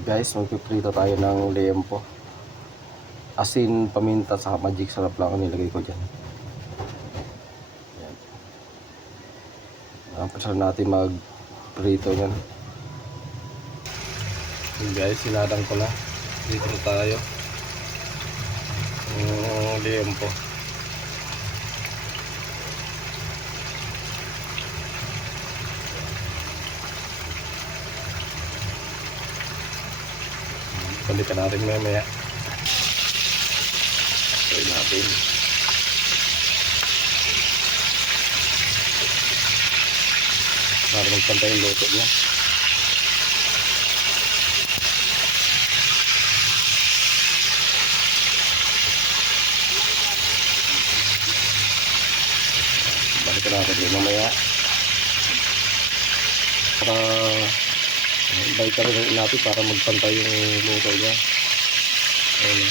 Guys, magpiprito tayo ng liempo. Asin, paminta, saka magic sarap lang ang nilagay ko dyan. Ayan. Nampasal natin magprito yan. Guys, sinadang ko na. Dito na tayo. Liempo. Balikan natin mamaya. Try natin. Para magpantay yung luto niya. Balikan natin yung mamaya. Para balikan rin natin para magpantay yung luto niya. Ayan.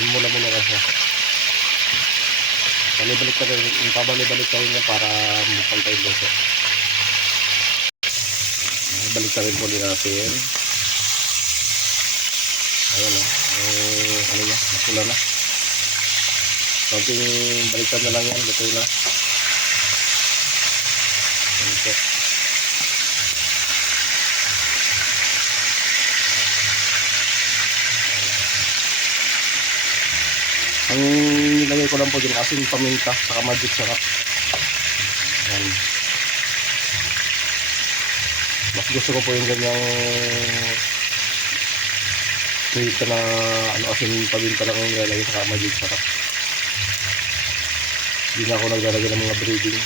Mula-mula kasi. Pabalik ka rin niya para magpantay yung luto. Balik ka rin po din natin. Ayan o. Ano niya, napula na. Konting balikan na lang yan, luto na. Ayan po. Ang nilagay ko lang po yung asin, paminta, saka magic sarap. Ayan. Mas gusto ko po yung ganyang prito na asin, paminta lang yung nilalagay, saka magic sarap. Hindi na ako naglalagay ng mga breading.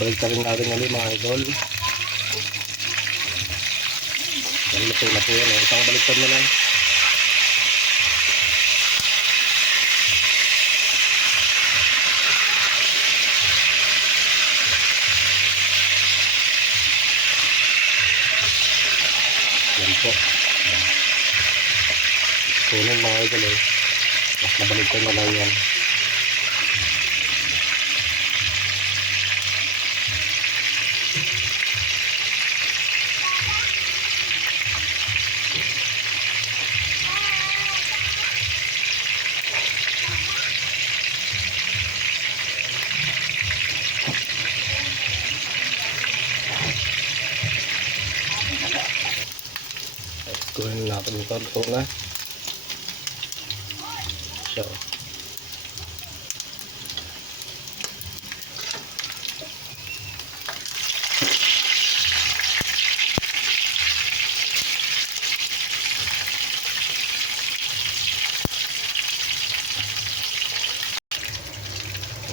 Balik ka rin natin ulit mga idol. Luto na po yan. Isang baliktad na lang. Yan po. Sunog mga idol eh. Mas nabaliktad na lang yan. Kunin natin ito. Luto na. Siya.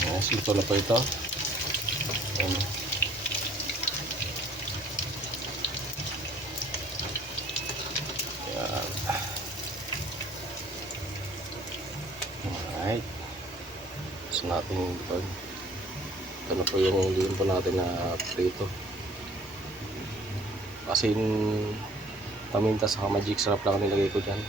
Yes, luto na po ito. Ayan. Alright. So natin ito. Ito na po yung liempo natin na prito. Asin, paminta, saka magic sarap lang nilagay ko dyan.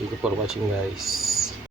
Thank you for watching guys.